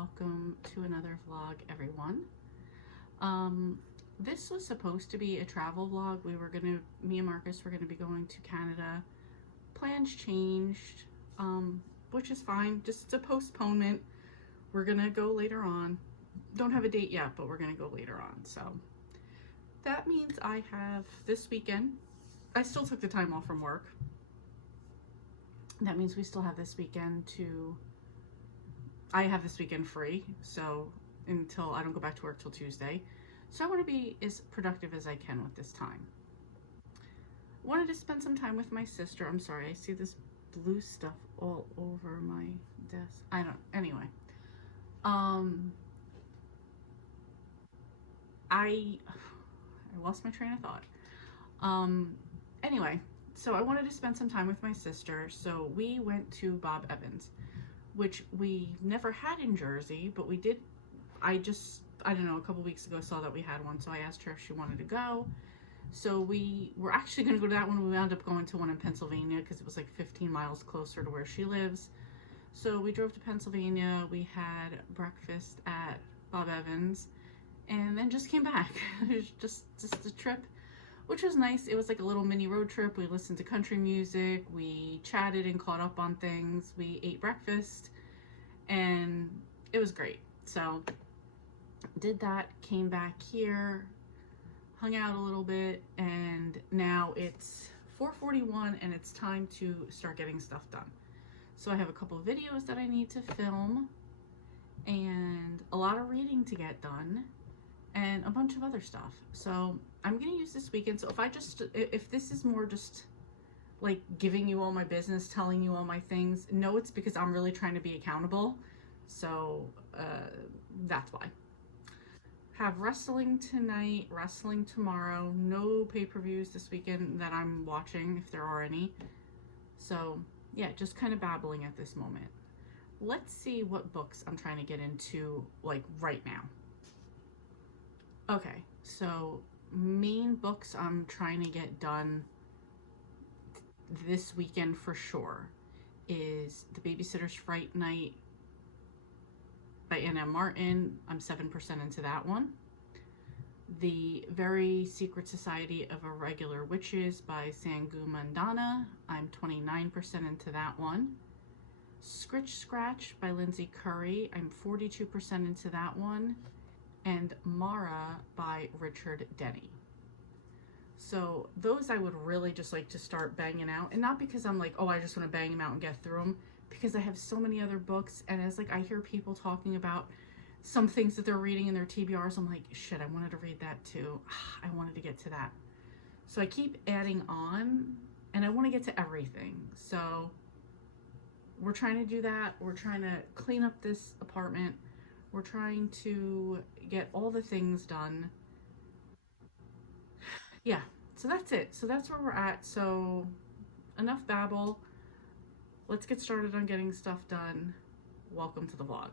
welcome to another vlog, everyone. This was supposed to be a travel vlog. Me and Marcus were gonna be going to Canada. Plans changed, which is fine, just a postponement. We're gonna go later on. Don't have a date yet, but we're gonna go later on. So that means I have this weekend. I still took the time off from work. That means we still have this weekend I have this weekend free, so until I don't go back to work till Tuesday. So I want to be as productive as I can with this time. Wanted to spend some time with my sister. I'm sorry, I see this blue stuff all over my desk. Anyway. I lost my train of thought. Anyway, so I wanted to spend some time with my sister, so we went to Bob Evans, which we never had in Jersey, but we did. I don't know, a couple weeks ago saw that we had one, so I asked her if she wanted to go. So we were actually going to go to that one. We wound up going to one in Pennsylvania because it was like 15 miles closer to where she lives. So we drove to Pennsylvania, we had breakfast at Bob Evans, and then just came back. It was just a trip, which was nice. It was like a little mini road trip. We listened to country music, we chatted and caught up on things, we ate breakfast, and it was great. So did that, came back here, hung out a little bit, and now it's 4:41 and it's time to start getting stuff done. So I have a couple of videos that I need to film and a lot of reading to get done and a bunch of other stuff. So I'm gonna use this weekend. So if this is more just like giving you all my business, telling you all my things, no, it's because I'm really trying to be accountable. So that's why. Have wrestling tonight, wrestling tomorrow, no pay-per-views this weekend that I'm watching, if there are any. So yeah, just kind of babbling at this moment. Let's see what books I'm trying to get into like right now. Okay, so main books I'm trying to get done this weekend for sure is The Babysitter's Fright Night by Anna Martin. I'm 7% into that one. The Very Secret Society of Irregular Witches by Sangu Mandana. I'm 29% into that one. Scritch Scratch by Lindsay Curry. I'm 42% into that one. And Mara by Richard Denny. So those I would really just like to start banging out. And not because I'm like, oh, I just want to bang them out and get through them. Because I have so many other books. And as like I hear people talking about some things that they're reading in their TBRs, I'm like, shit, I wanted to read that too. I wanted to get to that. So I keep adding on and I want to get to everything. So we're trying to do that. We're trying to clean up this apartment. We're trying to get all the things done. Yeah, so that's it. So that's where we're at. So enough babble. Let's get started on getting stuff done. Welcome to the vlog.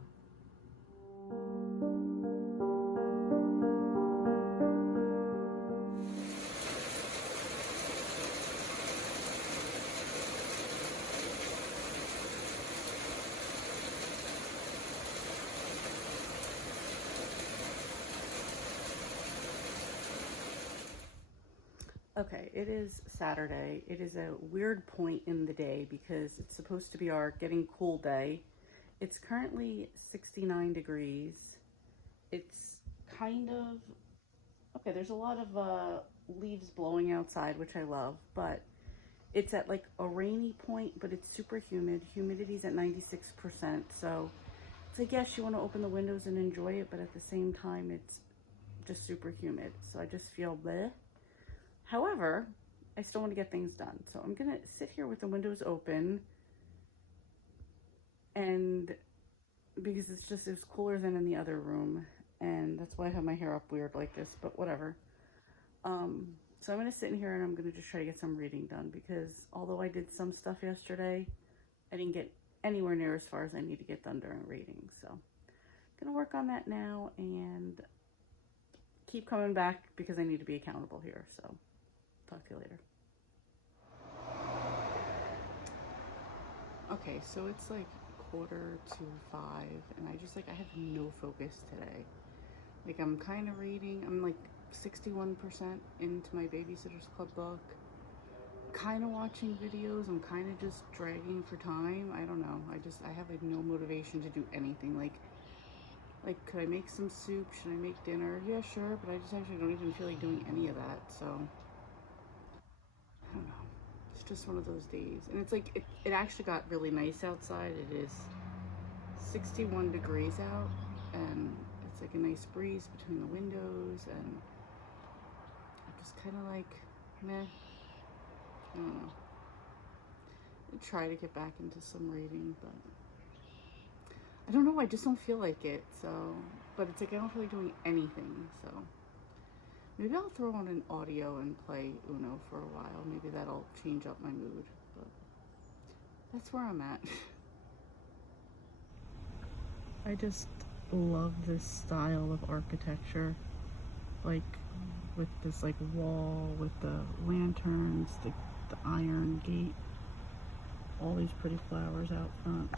Okay, it is Saturday. It is a weird point in the day because it's supposed to be our getting cool day. It's currently 69 degrees. It's kind of, okay, there's a lot of leaves blowing outside, which I love, but it's at like a rainy point, but it's super humid. Humidity's at 96%, so it's like, yes, you want to open the windows and enjoy it, but at the same time, it's just super humid. So I just feel bleh. However, I still want to get things done. So I'm going to sit here with the windows open, and because it's cooler than in the other room, and that's why I have my hair up weird like this, but whatever. So I'm going to sit in here and I'm going to just try to get some reading done because although I did some stuff yesterday, I didn't get anywhere near as far as I need to get done during reading. So I'm going to work on that now and keep coming back because I need to be accountable here. So talk to you later. Okay, so it's like 4:45, and I have no focus today. Like, I'm kind of reading. I'm like 61% into my Babysitter's Club book. Kind of watching videos. I'm kind of just dragging for time. I don't know. I have like no motivation to do anything. Like, could I make some soup? Should I make dinner? Yeah, sure. But I just actually don't even feel like doing any of that. So, I don't know. It's just one of those days. And it's like, it actually got really nice outside. It is 61 degrees out. And it's like a nice breeze between the windows. And I'm just kind of like, meh. I don't know. I try to get back into some reading, but I don't know. I just don't feel like it. So, but it's like I don't feel like doing anything. So maybe I'll throw on an audio and play Uno for a while. Maybe that'll change up my mood. But that's where I'm at. I just love this style of architecture, like with this like wall with the lanterns, the iron gate, all these pretty flowers out front.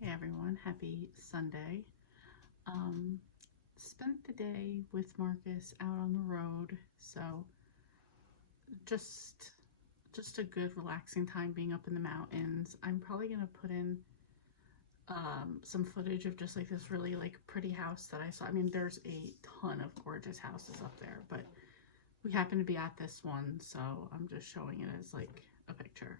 Hey everyone, happy Sunday. Spent the day with Marcus out on the road, so just a good relaxing time being up in the mountains. I'm probably gonna put in some footage of just like this really like pretty house that I saw. I mean, there's a ton of gorgeous houses up there, but we happen to be at this one, so I'm just showing it as like a picture.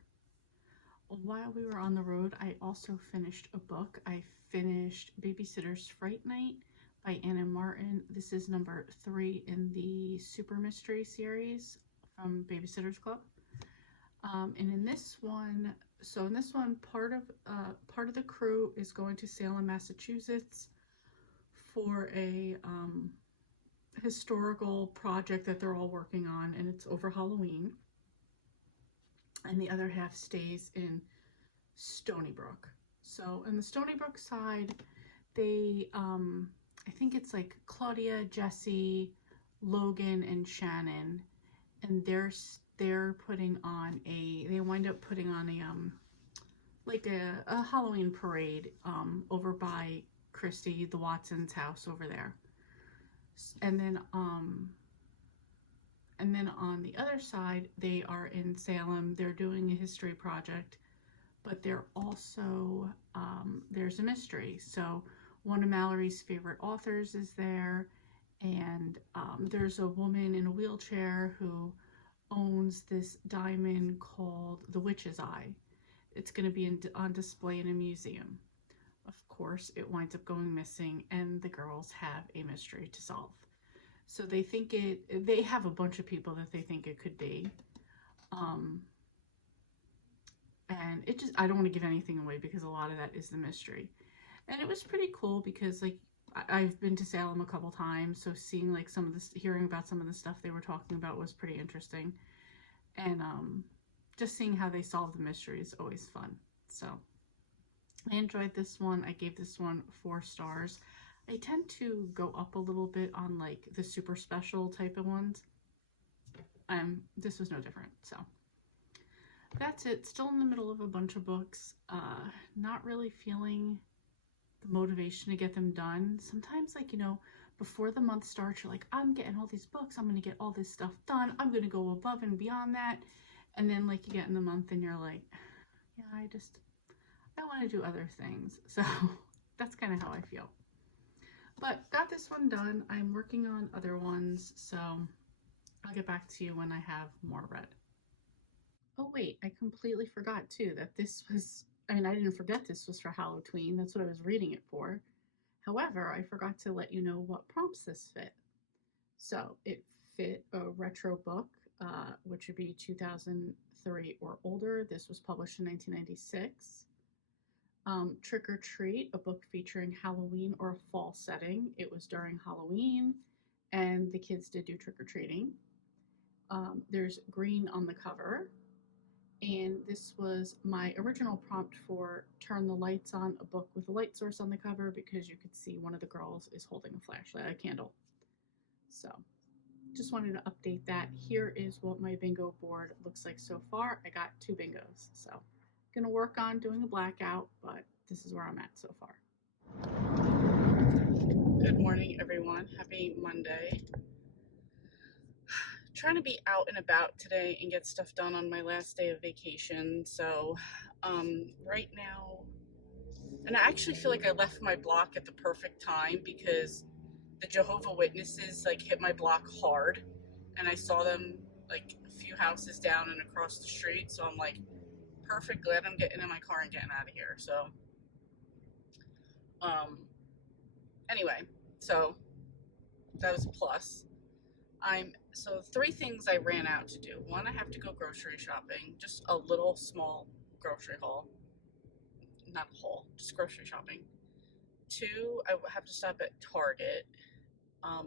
While we were on the road, I also finished a book. I finished Babysitter's Fright Night by Anna Martin. This is number 3 in the Super Mystery series from Babysitter's Club. And in this one, part of the crew is going to Salem, Massachusetts for a historical project that they're all working on, and it's over Halloween. And the other half stays in Stony Brook. So in the Stony Brook side, they, I think it's like Claudia, Jesse, Logan, and Shannon, and they're putting on they wind up putting on like a Halloween parade over by Christy, the Watson's house over there. And then on the other side, they are in Salem. They're doing a history project, but they're also, there's a mystery. So one of Mallory's favorite authors is there, and there's a woman in a wheelchair who owns this diamond called the Witch's Eye. It's going to be on display in a museum. Of course, it winds up going missing, and the girls have a mystery to solve. So they think they have a bunch of people that they think it could be. And it just, I don't want to give anything away because a lot of that is the mystery. And it was pretty cool because like I've been to Salem a couple times, so seeing like some of this, hearing about some of the stuff they were talking about was pretty interesting. And just seeing how they solve the mystery is always fun. So I enjoyed this one. I gave this one 4 stars. I tend to go up a little bit on like the super special type of ones. This was no different. So that's it. Still in the middle of a bunch of books. Not really feeling the motivation to get them done. Sometimes, like, you know, before the month starts, you're like, I'm getting all these books. I'm going to get all this stuff done. I'm going to go above and beyond that. And then like you get in the month and you're like, yeah, I want to do other things. So that's kind of how I feel. But got this one done. I'm working on other ones, so I'll get back to you when I have more read. Oh wait, I completely forgot too that this was, I mean, I didn't forget this was for Halloween. That's what I was reading it for. However, I forgot to let you know what prompts this fit. So it fit a retro book, which would be 2003 or older. This was published in 1996. Trick or Treat, a book featuring Halloween or a fall setting. It was during Halloween, and the kids did do trick-or-treating. There's green on the cover, And this was my original prompt for Turn the Lights On, a book with a light source on the cover, because you could see one of the girls is holding a flashlight, a candle. So just wanted to update that. Here is what my bingo board looks like so far. I got 2 bingos, so I'm gonna work on doing a blackout, but this is where I'm at so far. Good morning, everyone. Happy Monday. Trying to be out and about today and get stuff done on my last day of vacation. So right now, and I actually feel like I left my block at the perfect time, because the Jehovah Witnesses like hit my block hard, and I saw them like a few houses down and across the street. So I'm like, perfect, glad I'm getting in my car and getting out of here. So anyway, so that was a plus. So 3 things I ran out to do. 1, I have to go grocery shopping, just a little small grocery haul. Not a haul, just grocery shopping. 2, I have to stop at Target. I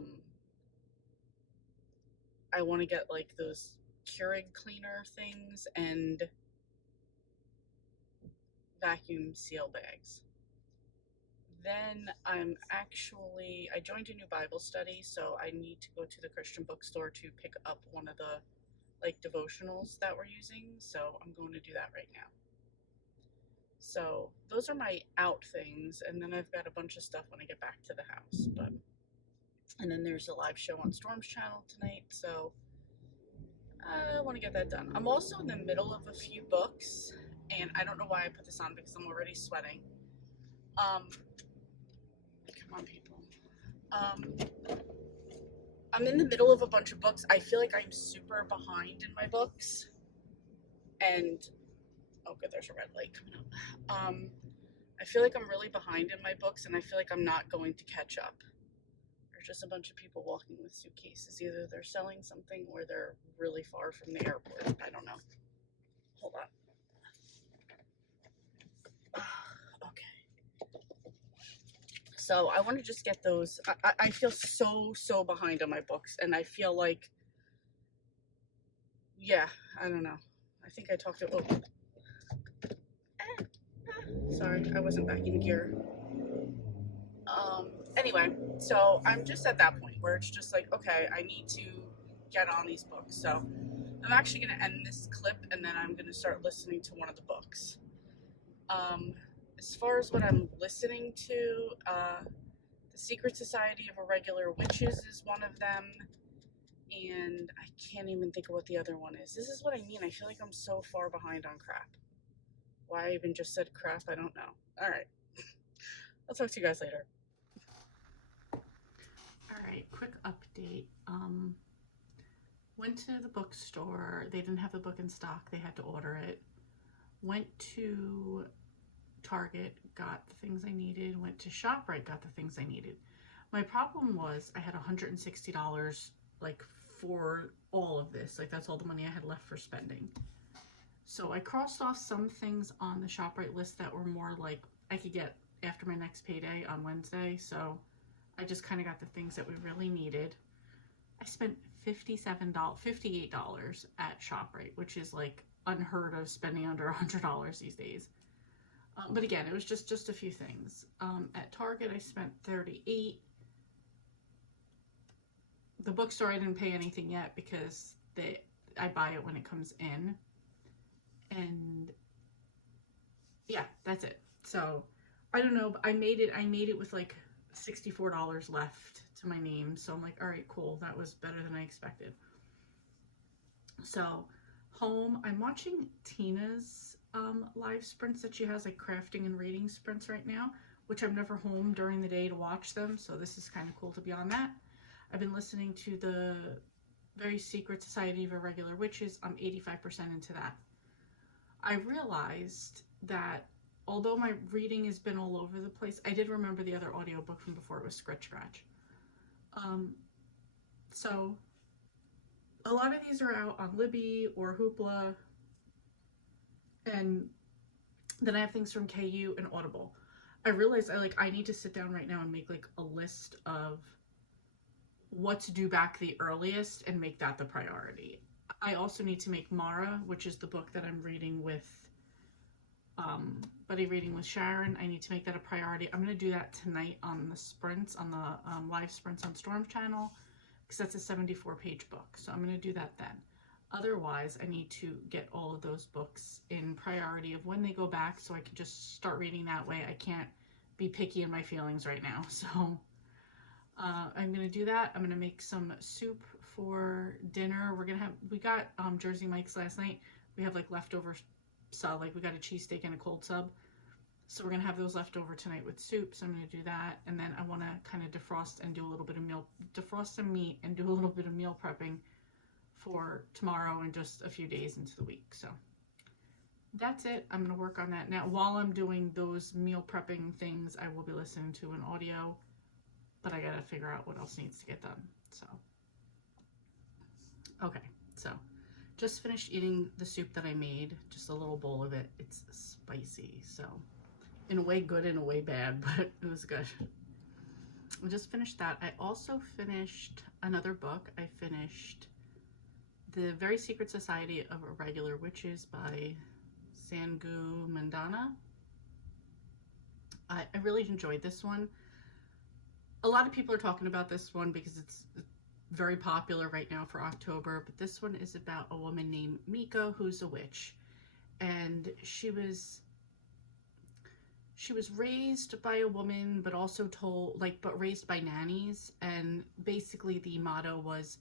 want to get like those Keurig cleaner things and vacuum seal bags. Then I joined a new Bible study, so I need to go to the Christian bookstore to pick up one of the like devotionals that we're using. So I'm going to do that right now. So those are my out things, and then I've got a bunch of stuff when I get back to the house. And then there's a live show on Storm's channel tonight, so I want to get that done. I'm also in the middle of a few books, and I don't know why I put this on because I'm already sweating. Come on, people. I'm in the middle of a bunch of books. I feel like I'm super behind in my books, and oh good, there's a red light coming up. I feel like I'm really behind in my books, and I feel like I'm not going to catch up. There's just a bunch of people walking with suitcases. Either they're selling something or they're really far from the airport. I don't know. Hold on. Okay. So I want to just get those. I feel so behind on my books, and I feel like, yeah, I don't know. I think I talked to, sorry, I wasn't back in gear. Anyway, so I'm just at that point where it's just like, okay, I need to get on these books. So I'm actually going to end this clip, and then I'm going to start listening to one of the books. As far as what I'm listening to, The Secret Society of Irregular Witches is one of them, and I can't even think of what the other one is. This is what I mean. I feel like I'm so far behind on crap. Why I even just said crap, I don't know. All right. I'll talk to you guys later. Alright, quick update. Went to the bookstore. They didn't have the book in stock. They had to order it. Went to Target, got the things I needed. Went to ShopRite, got the things I needed. My problem was I had $160 like for all of this. Like that's all the money I had left for spending. So I crossed off some things on the ShopRite list that were more like I could get after my next payday on Wednesday. So I just kind of got the things that we really needed. I spent $58 at ShopRite, which is like unheard of, spending under $100 these days. But again, it was just a few things. At Target, I spent $38. The bookstore, I didn't pay anything yet because I buy it when it comes in. And yeah, that's it. So I don't know, but I made it with like $64 left to my name. So I'm like, all right, cool. That was better than I expected. So home, I'm watching Tina's live sprints that she has, like crafting and reading sprints right now, which I'm never home during the day to watch them. So this is kind of cool to be on that. I've been listening to the Very Secret Society of Irregular Witches. I'm 85% into that. I realized that although my reading has been all over the place, I did remember the other audiobook from before. It was Scratch. So a lot of these are out on Libby or Hoopla, and then I have things from KU and Audible. I realized I need to sit down right now and make like a list of what's due back the earliest and make that the priority. I also need to make Mara, which is the book that I'm reading with Buddy Reading with Sharon. I need to make that a priority. I'm going to do that tonight on the sprints, on the live sprints on Storm's channel, because that's a 74-page book. So I'm going to do that then. Otherwise, I need to get all of those books in priority of when they go back so I can just start reading that way. I can't be picky in my feelings right now. So I'm going to do that. I'm going to make some soup for dinner. We got Jersey Mike's last night. We have like leftover sub, like we got a cheesesteak and a cold sub. So we're going to have those left over tonight with soup. So I'm going to do that. And then I want to kind of defrost and do a little bit of defrost some meat and do a little bit of meal prepping for tomorrow and just a few days into the week. So that's it. I'm going to work on that. Now, while I'm doing those meal prepping things, I will be listening to an audio, but I got to figure out what else needs to get done. So, okay. So just finished eating the soup that I made, just a little bowl of it. It's spicy. So in a way good, in a way bad, but it was good. I just finished that. I also finished another book. I finished The Very Secret Society of Irregular Witches by Sangu Mandana. I really enjoyed this one. A lot of people are talking about this one because it's very popular right now for October, but this one is about a woman named Mika who's a witch, and she was raised by a woman, but also raised by nannies, and basically the motto was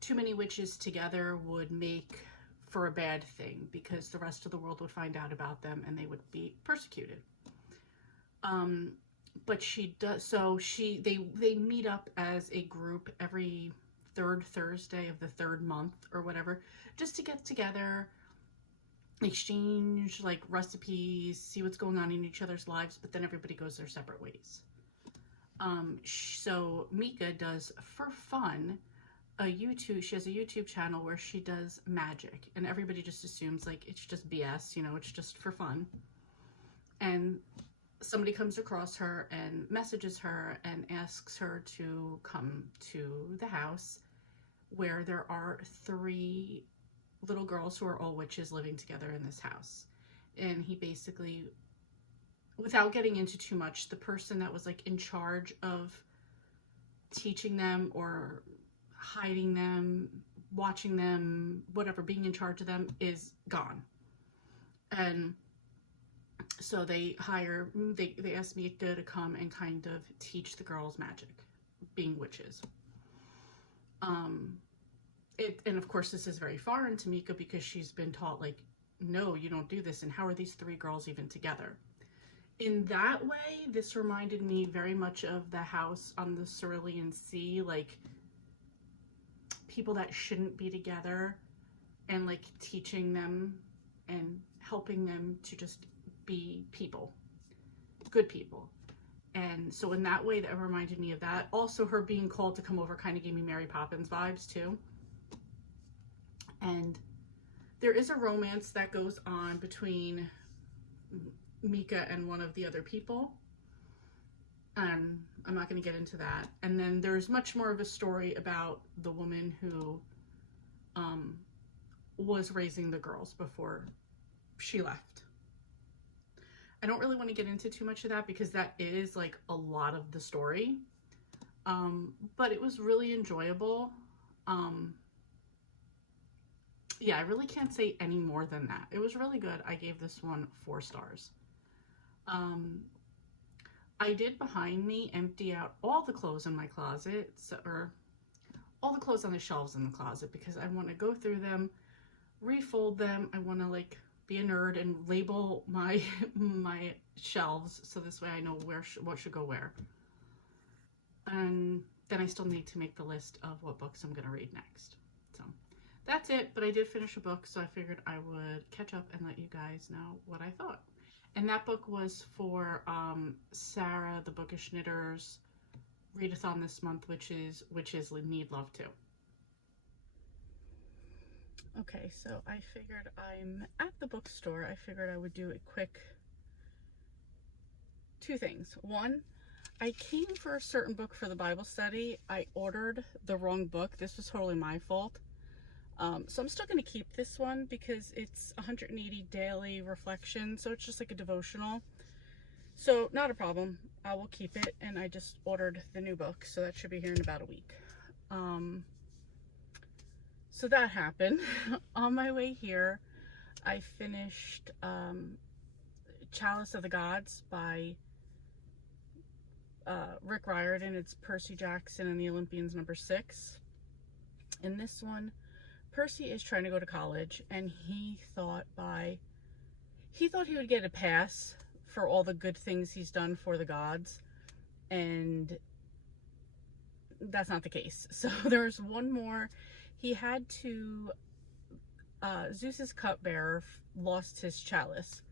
too many witches together would make for a bad thing because the rest of the world would find out about them and they would be persecuted. But she does, so they meet up as a group every third Thursday of the third month or whatever, just to get together, exchange like recipes, see what's going on in each other's lives, but then everybody goes their separate ways. So Mika does, for fun, she has a YouTube channel where she does magic, and everybody just assumes like it's just BS, it's just for fun. And somebody comes across her and messages her and asks her to come to the house where there are 3 little girls who are all witches living together in this house. And he basically, without getting into too much, the person that was like in charge of teaching them or hiding them, watching them, whatever, being in charge of them is gone. And so they asked Mika to come and kind of teach the girls magic, being witches. And of course this is very foreign to Mika because she's been taught like, no, you don't do this, and how are these 3 girls even together? In that way, this reminded me very much of the house on the Cerulean Sea, like people that shouldn't be together, and like teaching them and helping them to just be people, good people. And so in that way, that reminded me of that. Also, her being called to come over kind of gave me Mary Poppins vibes too. And there is a romance that goes on between Mika and one of the other people. I'm not going to get into that. And then there's much more of a story about the woman who was raising the girls before she left. I don't really want to get into too much of that because that is like a lot of the story. But it was really enjoyable. Yeah, I really can't say any more than that. It was really good. I gave this one 4 stars. I did behind me empty out all the clothes in my closet, or all the clothes on the shelves in the closet, because I want to go through them, refold them. I want to like be a nerd and label my shelves so this way I know what should go where. And then I still need to make the list of what books I'm going to read next. So that's it, but I did finish a book, so I figured I would catch up and let you guys know what I thought. And that book was for Sarah, the Bookish Knitter's readathon this month, which is Need Love Too. Okay, so I figured I'm at the bookstore. I figured I would do a quick 2 things. One, I came for a certain book for the Bible study. I ordered the wrong book. This was totally my fault. So I'm still going to keep this one because it's 180 daily reflection. So it's just like a devotional. So not a problem. I will keep it. And I just ordered the new book. So that should be here in about a week. So that happened. On my way here, I finished Chalice of the Gods by Rick Riordan. It's Percy Jackson and the Olympians #6. In this one, Percy is trying to go to college, and he thought he would get a pass for all the good things he's done for the gods, and that's not the case. So there's one more. He had to Zeus's cupbearer lost his chalice,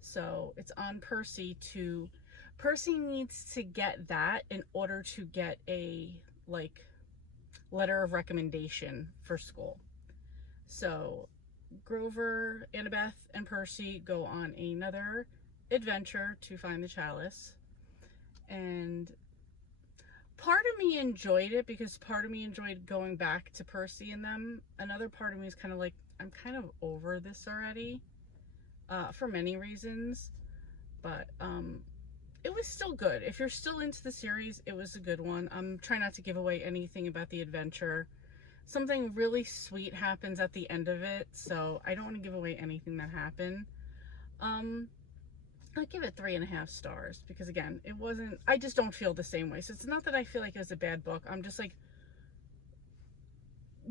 so it's on Percy needs to get that in order to get a letter of recommendation for school. So Grover, Annabeth, and Percy go on another adventure to find the chalice, and part of me enjoyed it because part of me enjoyed going back to Percy and them. Another part of me is kind of like, I'm kind of over this already, for many reasons, but it was still good. If you're still into the series, it was a good one. I'm trying not to give away anything about the adventure. Something really sweet happens at the end of it, so I don't want to give away anything that happened. I give it 3.5 stars because, again, I just don't feel the same way. So it's not that I feel like it was a bad book. I'm just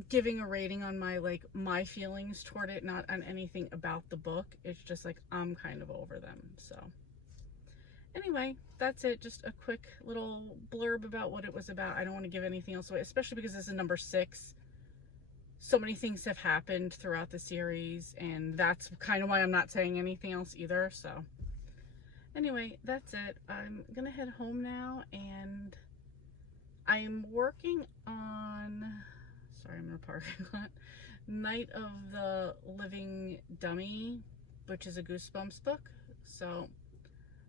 giving a rating on my feelings toward it, not on anything about the book. It's just I'm kind of over them. So anyway, that's it. Just a quick little blurb about what it was about. I don't want to give anything else away, especially because this is #6. So many things have happened throughout the series, and that's kind of why I'm not saying anything else either. So anyway, that's it. I'm gonna head home now, and I'm working on, sorry, I'm in a parking lot, Night of the Living Dummy, which is a Goosebumps book. So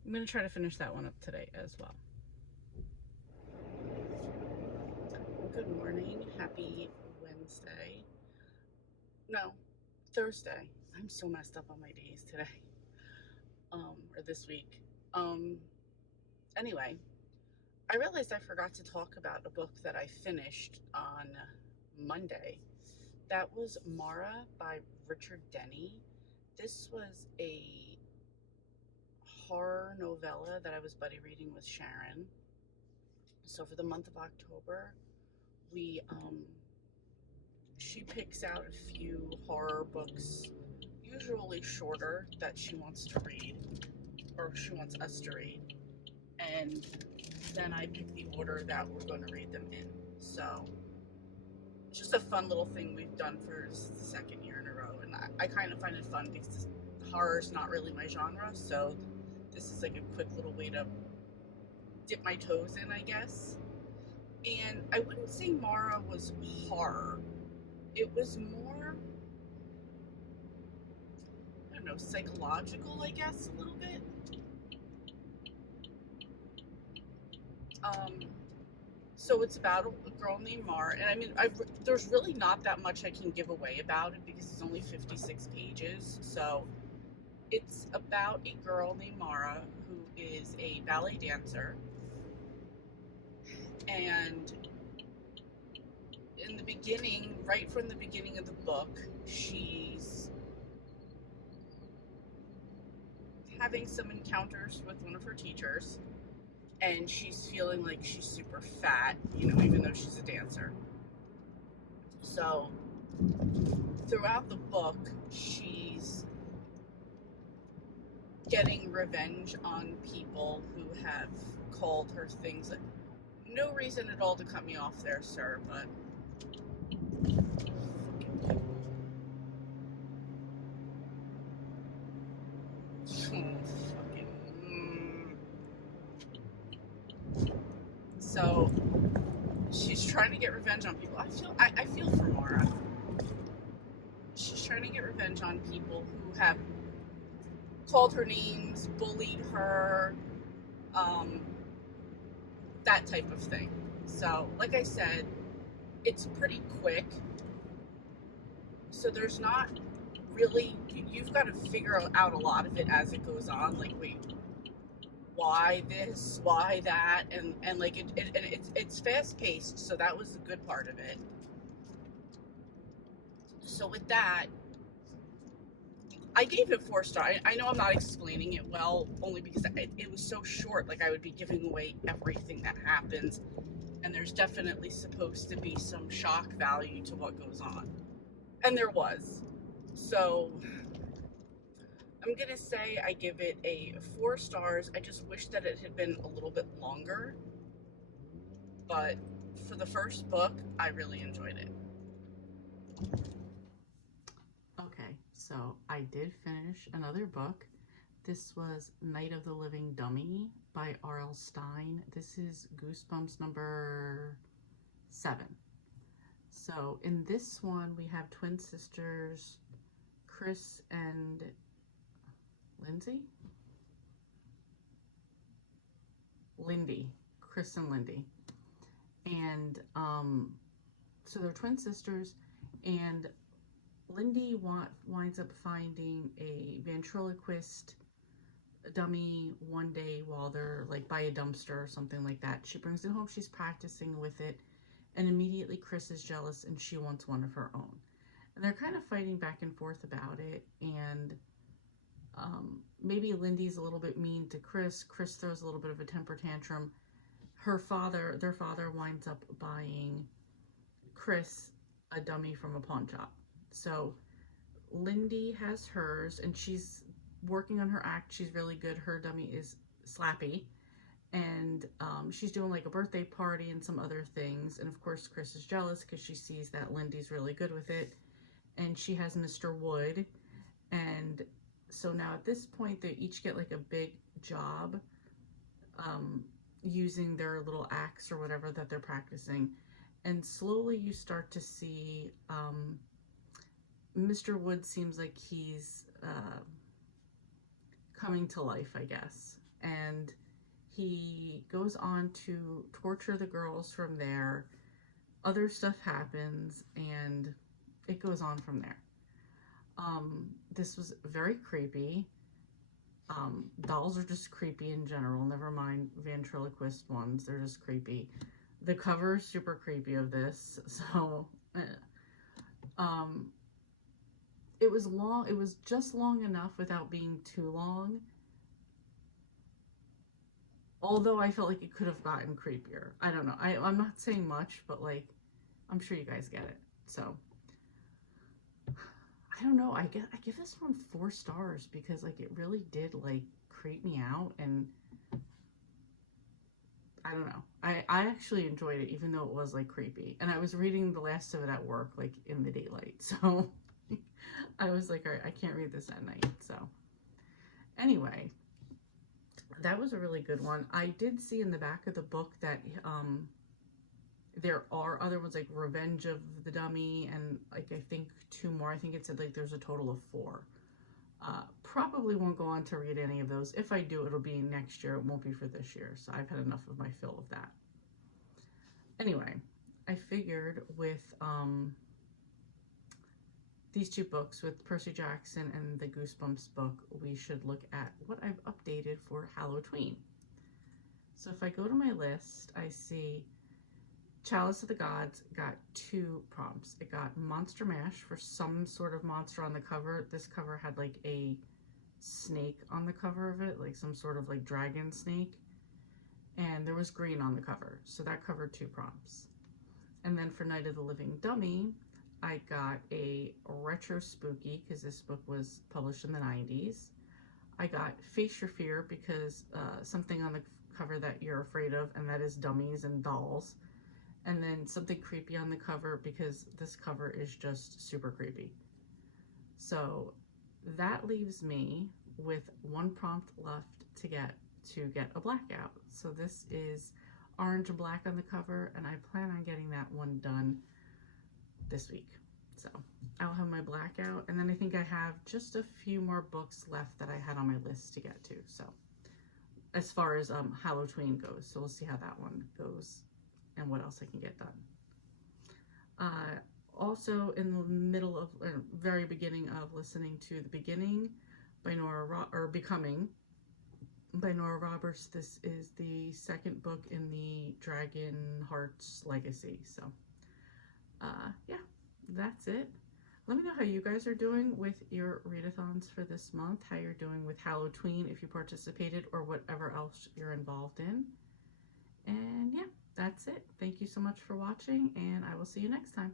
I'm gonna try to finish that one up today as well. Good morning. Happy Wednesday. No, Thursday. I'm so messed up on my days today. Or this week. Anyway, I realized I forgot to talk about a book that I finished on Monday. That was Mara by Richard Denny. This was a horror novella that I was buddy reading with Sharon. So for the month of October, she picks out a few horror books, usually shorter, that she wants to read, or she wants us to read, and then I pick the order that we're going to read them in. So it's just a fun little thing we've done for the second year in a row, and I kind of find it fun because horror's not really my genre, so this is a quick little way to dip my toes in, I guess. And I wouldn't say Mara was horror. It was more, I don't know, psychological, I guess, a little bit. So it's about a girl named Mara, and I mean, there's really not that much I can give away about it because it's only 56 pages. So it's about a girl named Mara who is a ballet dancer, and in the beginning, right from the beginning of the book, she's having some encounters with one of her teachers, and she's feeling like she's super fat, even though she's a dancer. So throughout the book, she's getting revenge on people who have called her things. No reason at all to cut me off there, sir, but So she's trying to get revenge on people. I feel for Mara. She's trying to get revenge on people who have called her names, bullied her, that type of thing. So, like I said, it's pretty quick. So there's not really, you've got to figure out a lot of it as it goes on. Like, wait, why this, why that, and like it's fast paced, so that was the good part of it. So with that, I gave it 4 star. I know I'm not explaining it well, only because it was so short. Like, I would be giving away everything that happens, and there's definitely supposed to be some shock value to what goes on, and there was. So I'm gonna say I give it a 4 stars. I just wish that it had been a little bit longer, but for the first book, I really enjoyed it. Okay, so I did finish another book. This was Night of the Living Dummy by R.L. Stine. This is Goosebumps number 7. So in this one, we have twin sisters, Chris and Lindsay? Lindy. Chris and Lindy. And so they're twin sisters, and Lindy winds up finding a ventriloquist dummy one day while they're like by a dumpster or something like that. She brings it home, she's practicing with it, and immediately Chris is jealous and she wants one of her own. And they're kind of fighting back and forth about it, and maybe Lindy's a little bit mean to Chris. Chris throws a little bit of a temper tantrum. Their father winds up buying Chris a dummy from a pawn shop. So Lindy has hers, and she's working on her act. She's really good. Her dummy is Slappy, and she's doing like a birthday party and some other things. And of course, Chris is jealous because she sees that Lindy's really good with it, and she has Mr. Wood. And so now at this point, they each get like a big job using their little axe or whatever that they're practicing. And slowly you start to see Mr. Wood seems like he's coming to life, I guess. And he goes on to torture the girls from there. Other stuff happens, and it goes on from there. This was very creepy. Dolls are just creepy in general, never mind ventriloquist ones. They're just creepy. The cover is super creepy of this. So it was long. It was just long enough without being too long. Although I felt like it could have gotten creepier. I don't know. I'm not saying much, but like, I'm sure you guys get it. So I don't know. I give this one 4 stars because like it really did like creep me out, and I don't know. I actually enjoyed it, even though it was like creepy. And I was reading the last of it at work, like in the daylight. So I was like, all right, I can't read this at night. So anyway, that was a really good one. I did see in the back of the book that there are other ones like Revenge of the Dummy and like I think 2 more. I think it said like there's a total of 4. Probably won't go on to read any of those. If I do, it'll be next year. It won't be for this year. So I've had enough of my fill of that. Anyway, I figured with these 2 books, with Percy Jackson and the Goosebumps book, we should look at what I've updated for Hallowteen. So if I go to my list, I see Chalice of the Gods got 2 prompts. It got Monster Mash for some sort of monster on the cover. This cover had like a snake on the cover of it, like some sort of like dragon snake. And there was green on the cover. So that covered 2 prompts. And then for Night of the Living Dummy, I got a retro spooky because this book was published in the 90s. I got Face Your Fear because something on the cover that you're afraid of, and that is dummies and dolls. And then something creepy on the cover because this cover is just super creepy. So that leaves me with 1 prompt left to get a blackout. So this is orange and black on the cover, and I plan on getting that one done this week. So I'll have my blackout, and then I think I have just a few more books left that I had on my list to get to. So as far as Halloween goes, so we'll see how that one goes and what else I can get done. also in the middle of, very beginning of listening to The Beginning by Becoming by Nora Roberts. This is the second book in the Dragon Hearts legacy. So, yeah, that's it. Let me know how you guys are doing with your readathons for this month, how you're doing with Hallowteen if you participated, or whatever else you're involved in. And yeah, that's it. Thank you so much for watching, and I will see you next time.